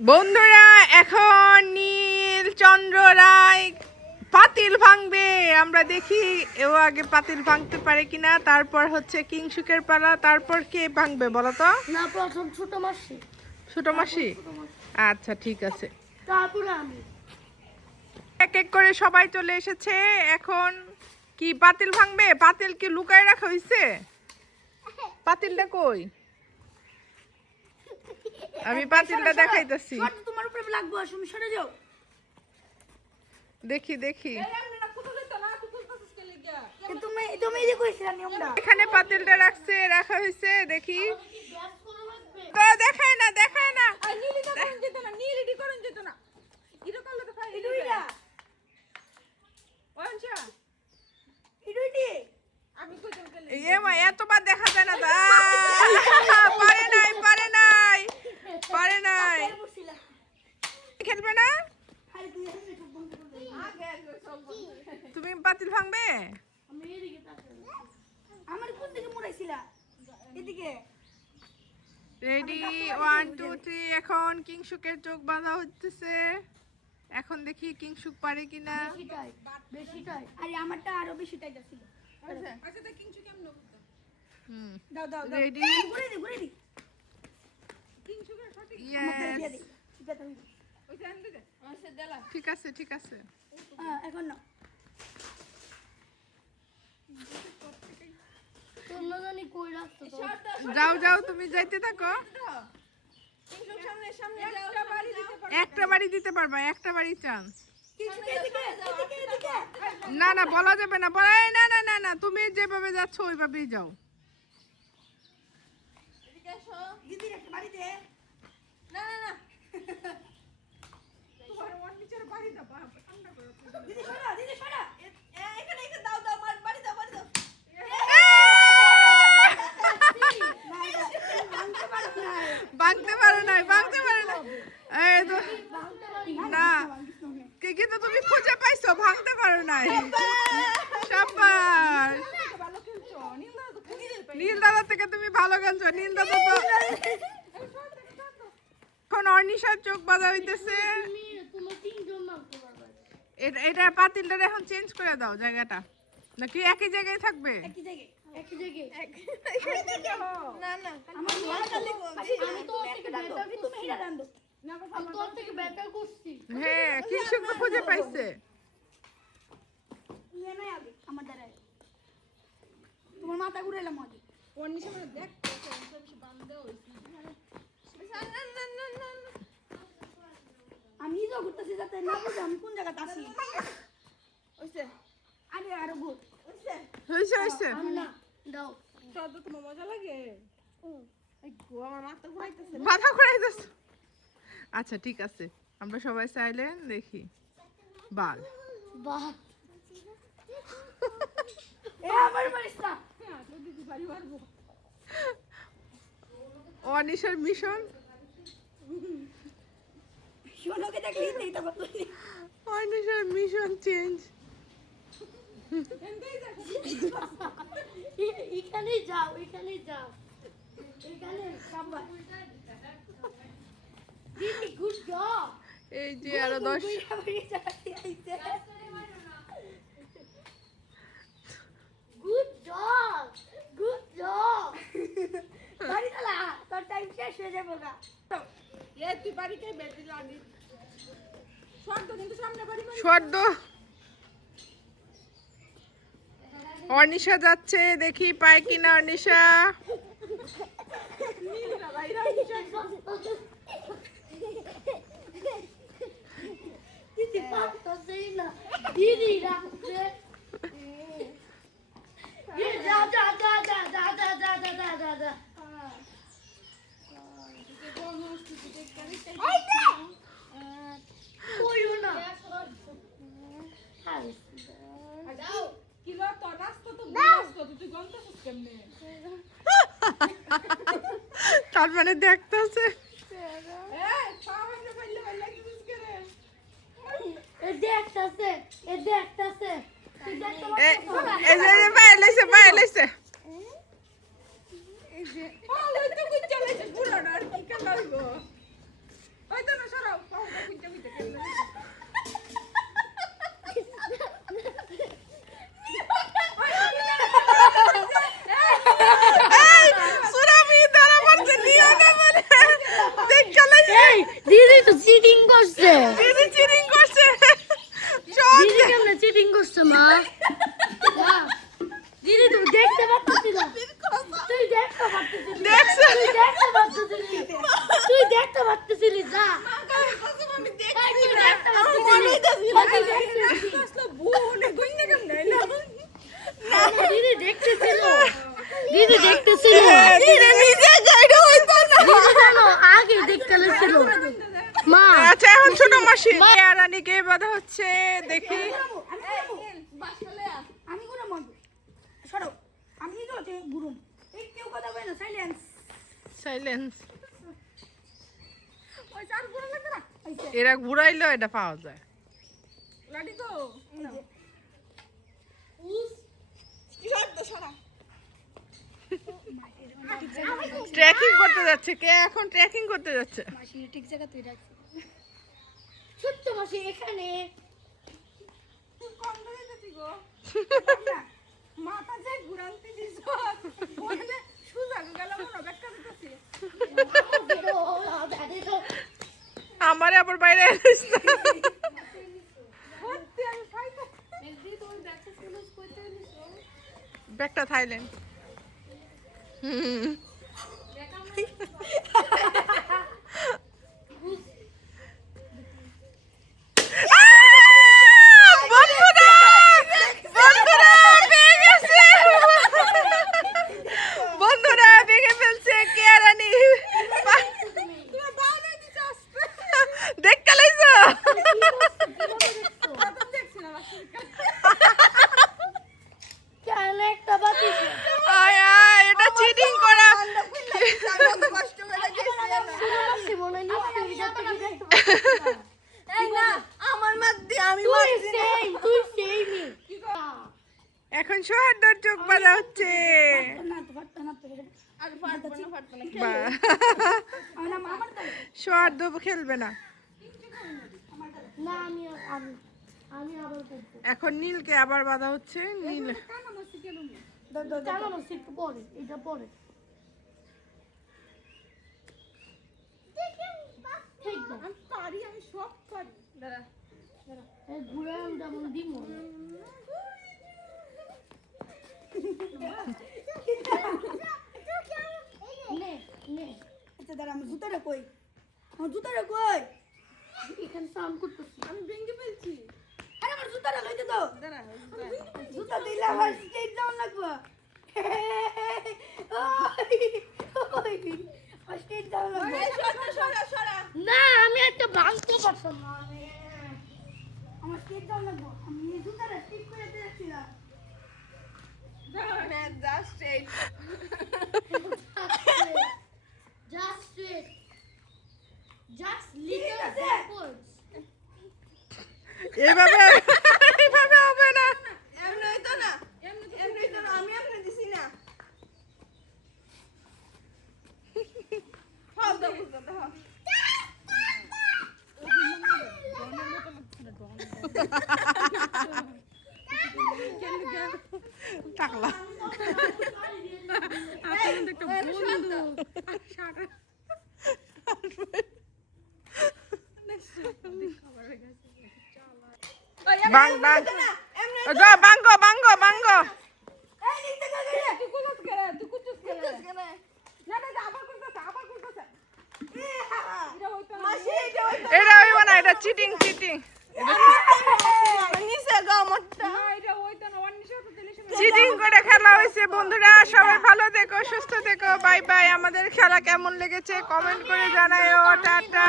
বন্ধুরা এখন নীল চন্দ্র রায় পাতিল ভাঙবে। আমরা দেখি ও আগে পাতিল ভাঙতে পারে কিনা, তারপর হচ্ছে কিংসুকের পালা, তারপর কে ভাঙবে বলো তো? না, প্রথম ছোট মাসি। ছোট মাসি? আচ্ছা ঠিক আছে, তারপরে আমি। এক এক করে সবাই চলে এসেছে। এখন কি পাতিল ভাঙবে? পাতিল কি লুকায় রাখা হয়েছে? পাতিলটা কই? আমি পাতিলটা দেখাইতেছি। তোমার উপরে লাগবো, তুমি সরে যাও। দেখি দেখি তুমি তুমি যে কইছিলা নিয়মটা। এখানে পাতিলটা রাখা হয়েছে, দেখি। দেখায় না দেখায় না। এতবার দেখা যায় না। পারে নাই পারে নাই পারে নাই। খেলবে না? তুমি পাতিল ভাঙবে? আমার কোন দিকে মুড়াইছিলা? এদিকে। রেডি 1 2 3। এখন কিংসুকের চোখ বাঁধা হচ্ছে। এখন দেখি কিংসুক পারে কিনা। বেশিটাই। আরে আমারটা আরো বেশি টাইট ছিল। আচ্ছা তা কিংসুক কেমন করতে? দাও দাও দাও। রেডি। ঘুরে দি। কিংসুকের সঠিক। দিয়ে দি। ঠিক আছে ঠিক আছে। এখন না। যাও যাও, তুমি যাইতে থাকো। একটা বাড়ি দিতে পারবা, একটা বাড়ি চান্স। না না বলা যাবে না, না না না না, তুমি যেভাবে যাচ্ছ ওইভাবেই যাও। ভাঙতে পারো নাই, ভাঙতে পারো না। এই তো না, কিন্তু তুমি খুঁজে পাইছো, ভাঙতে পারো নাই। সাব্বাস, নীল দাদা থেকে তুমি ভালো খেলছো। নীল দাদা তো এখন অর্নিশার চোখ বাঁধা হইতেছে। এটা পাতিলটা এখন চেঞ্জ করে দাও জায়গাটা, নাকি একই জায়গায় থাকবে? না না, আমার হ্যাঁ কিংসুক তো খুঁজে পাইছে। তোমার মাথা ঘুরাইলাম আগে। আমি তো ঘুরতেছি যাতে না বুঝে আমি কোন জায়গাতে আছি। আরে আরো ঘুর। হইছে হইছে। না দাও। তোমার মজা লাগে? আমার মাথা ঘুরাইতেছে। আচ্ছা ঠিক আছে, আমরা সবাই সাইলেন্ট, দেখি। বাল বাহ, এ আমার মারিস না। অনিশার মিশন, সোনাকে দেখলেই তো এটা বলি। অনিশার মিশন চেঞ্জ। এখানে যাও, এখানে যাও, এখানে সাম্বা। দিদি গুড জব। এই যে আরো 10। Good job, good job. বাড়ি চলা, তোর টাইম শেষ হয়ে যাবে না। এ তুই বাড়িতে বেটি লাগি। শর্ট কিন্তু সামনে বাড়ি মানে। শর্ট। অর্নিশা যাচ্ছে, দেখি পায় কিনা অর্নিশা। দিদি পাতো সেই না, দিদি রাখছে। যা যা যা যা যা যা যা যা যা যা যা। কইও না। তার মানে দেখতেছে। এ দেখতাছে, এ দেখতাছে। এই যে পাইলাইছে পাইলাইছে। এই যে ও ওই তো কই চলেছে পুরো আর কি কালাইবো। ওই তো না এই দিদি তো চিটিং করছে দিদি চিটিং করছে চল দিদি কেমনে চিটিং করছে মা মা, দিদি তুমি দেখতে পাচ্ছিস না তুই দেখতে পাচ্ছিস দেখছো? তুই দেখতে পাচ্ছিস যা আমি তুই দেখতে দিদি দেখতেছিল দিদি দেখতেছিল দিদি নিজে গাইড হইতো না দিদি জানো আগে দেখতে ছিল মা আচ্ছা এখন ছোট মাসি রানীকে বাধা হচ্ছে দেখি আমি গুলো মন সরো আমি কি করতে গুরুম এই কেউ কথা বলে না সাইলেন্স সাইলেন্স ওই চার গুলো লাগবে না এরা ঘুরাইলো এটা পাওয়া যায় লাডি গো ট্রেকিং করতে যাচ্ছে কে এখন ট্রেকিং করতে যাচ্ছে মাসি ঠিক জায়গা তুই রাখছিস ছোট্ট মাসি এখানে তুই কম ধরে যাচ্ছিস গো মাথা যে ঘুরান্তি দিছ বলে সুজা গেল মনে ব্যাখ্যা দিতেছি আমারে আবার বাইরে এলিস না সত্যি আমি ফাইতে মেজদি তোর ব্যাখ্যা শুনুস কইতে নিছ ব্যাগটা থাইল্যান্ড বন্ধুরা ভেঙে ফেলছে কে রানী দেখ কালাইছো কেন একটা বাতিস আয় আয় এটা চিটিং করা মাসি মনে নিশ্চয়ই যাতে আমার মধ্যে আমি তুই সেইমি এখন সোহার্দর চোখ বাঁধা হচ্ছে বাহ। সোহার্দ খেলবে না না আমি আমি আমি আবার করব এখন নীলকে আবার বাঁধা হচ্ছে নীল কেন সিট পরে এটা পরে ঠিক না আমি পারি আমি সব পারি দাঁড়া এই ঘুরে আমরা মন দিব নে নে আচ্ছা দাঁড়া আমার জুতাটা কই আমার জুতাটা কই এখানে সাউন্ড করতেছি আমি ভেঙে ফেলছি আরে আমার জুতাটা লইতে দাও দাঁড়া জুতা দিলে আমার স্টেজ ডাউন লাগবে ওই স্টেজ ডাউন লাগবে সরা সরা না আমি একটা ভাঙতে পারতাম না আমার স্টেজ ডাউন লাগবে আমি এই জুতাটা ঠিক করে দিয়েছিলাম না just straight Just straight. Just little backwards. এভাবে এভাবে হবে না এমনি হইতো না এমনি হইতো না আমি এমনি দিছি না হাল দাও বুঝতে দাও টাকলা বাং বাং যা বাঙ্গো বাঙ্গো বাঙ্গো এই নিতে গেলে তুই কুলস করে তুই কুচুস করে না না আবার করতেছ এটা হইতো না মাসি এটা হইতো এটা হইব না এটা চিটিং চিটিং নিচে গা মতটা না এটা হইতো না অন্য সাথে দিলে চিটিং করে খেলা হয়েছে বন্ধুরা সবাই ভালো থেকো সুস্থ থেকো বাই বাই আমাদের খেলা কেমন লেগেছে কমেন্ট করে জানাও টাটা